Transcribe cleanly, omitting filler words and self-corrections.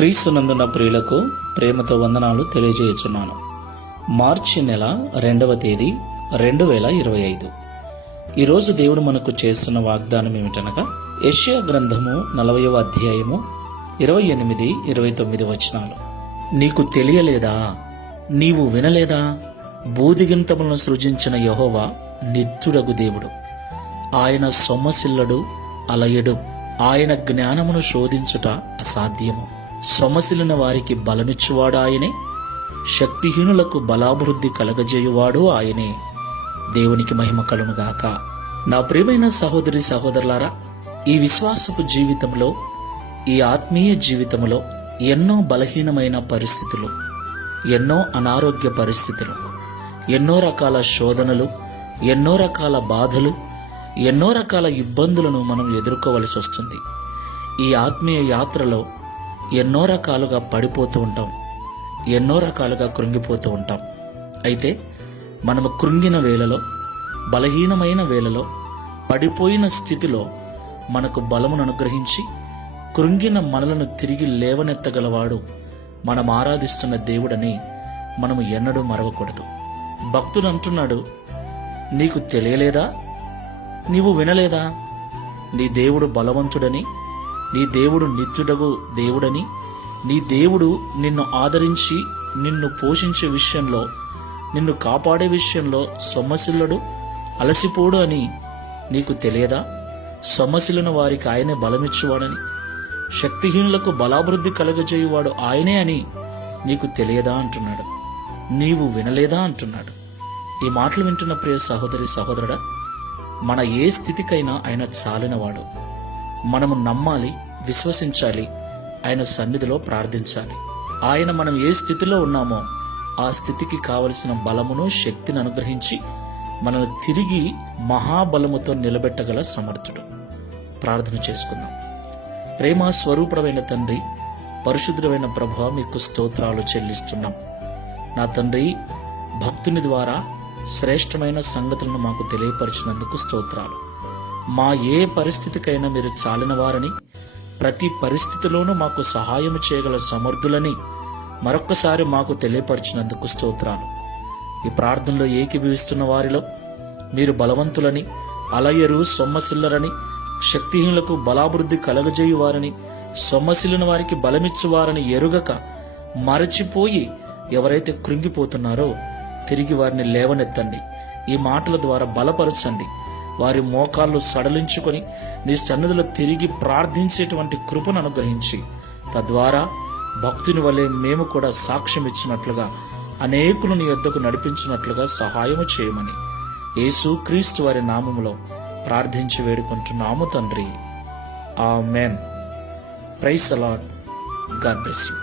క్రీస్తునందున ప్రియులకు ప్రేమతో వందనాలు తెలియజేయుచున్నాను. మార్చి నెల 2వ తేదీ 2025. ఈరోజు దేవుడు మనకు చేస్తున్న వాగ్దానం ఏమిటనగా యెషయా గ్రంథము 40వ అధ్యాయము 28, 29 వచనాలు. నీకు తెలియలేదా? నీవు వినలేదా? బూదిగింతములను సృజించిన యెహోవా నిత్యుడగు దేవుడు. ఆయన సొమ్మసిల్లడు, అలయడు. ఆయన జ్ఞానమును శోధించుట అసాధ్యము. సొమ్మసిలిన వారికి బలమిచ్చువాడు ఆయనే, శక్తిహీనులకు బలాభివృద్ధి కలగజేయువాడు ఆయనే. దేవునికి మహిమ కలుగుగాక. నా ప్రియమైన సహోదరి సహోదరులారా, ఈ విశ్వాసపు జీవితంలో, ఈ ఆత్మీయ జీవితంలో ఎన్నో బలహీనమైన పరిస్థితులు, ఎన్నో అనారోగ్య పరిస్థితులు, ఎన్నో రకాల శోధనలు, ఎన్నో రకాల బాధలు, ఎన్నో రకాల ఇబ్బందులను మనం ఎదుర్కోవలసి వస్తుంది. ఈ ఆత్మీయ యాత్రలో ఎన్నో రకాలుగా పడిపోతూ ఉంటాం, ఎన్నో రకాలుగా కృంగిపోతూ ఉంటాం. అయితే మనము కృంగిన వేళలో, బలహీనమైన వేళలో, పడిపోయిన స్థితిలో మనకు బలమును అనుగ్రహించి కృంగిన మనలను తిరిగి లేవనెత్తగలవాడు మనం ఆరాధిస్తున్న దేవుడని మనము ఎన్నడూ మరవకూడదు. భక్తుడు అంటున్నాడు, నీకు తెలియలేదా? నీవు వినలేదా? నీ దేవుడు బలవంతుడని, నీ దేవుడు నిత్యుడగు దేవుడని, నీ దేవుడు నిన్ను ఆదరించి నిన్ను పోషించే విషయంలో, నిన్ను కాపాడే విషయంలో సొమ్మసిల్లడు, అలసిపోడు అని నీకు తెలియదా? సొమ్మసిలిన వారికి ఆయనే బలమిచ్చువాడని, శక్తిహీనులకు బలాభివృద్ధి కలగజేయువాడు ఆయనే అని నీకు తెలియదా అంటున్నాడు. నీవు వినలేదా అంటున్నాడు. ఈ మాటలు వింటున్న ప్రియ సహోదరి సహోదరుడా, మన ఏ స్థితికైనా ఆయన చాలినవాడు. మనము నమ్మాలి, విశ్వసించాలి, ఆయన సన్నిధిలో ప్రార్థించాలి. ఆయన మనం ఏ స్థితిలో ఉన్నామో ఆ స్థితికి కావలసిన బలమును, శక్తిని అనుగ్రహించి మనల్ని తిరిగి మహాబలముతో నిలబెట్టగల సమర్థుడు. ప్రార్థన చేసుకుందాం. ప్రేమ స్వరూపమైన తండ్రి, పరిశుద్ధమైన ప్రభువా, మీకు స్తోత్రాలు చెల్లిస్తున్నాం. నా తండ్రి, భక్తుని ద్వారా శ్రేష్టమైన సంగతులను మాకు తెలియపరిచినందుకు స్తోత్రాలు. మా ఏ పరిస్థితికైనా మీరు చాలినవారని, ప్రతి పరిస్థితిలోనూ మాకు సహాయం చేయగల సమర్థులని మరొక్కసారి మాకు తెలియపరిచినందుకు స్తోత్రాలు. ఈ ప్రార్థనలో ఏకీభవిస్తున్న వారిలో మీరు బలవంతులని, అలయరు, సొమ్మసిల్లరని, శక్తిహీనులకు బలాభివృద్ధి కలగజేయువారని, సొమ్మసిల్లిన వారికి బలమిచ్చువారని ఎరుగక మరచిపోయి ఎవరైతే కృంగిపోతున్నారో తిరిగి వారిని లేవనెత్తండి. ఈ మాటల ద్వారా బలపరచండి. వారి మోకాళ్ళు సడలించుకొని నీ సన్నిధిలో తిరిగి ప్రార్థించేటువంటి కృపను అనుగ్రహించి తద్వారా భక్తుని వలె మేము కూడా సాక్ష్యం ఇచ్చినట్లుగా, అనేకులు నీ యొద్దకు నడిపించినట్లుగా సహాయము చేయమని యేసు క్రీస్తు వారి నామములో ప్రార్థించి వేడుకుంటున్నాము తండ్రి. Amen. Praise the Lord. God bless you.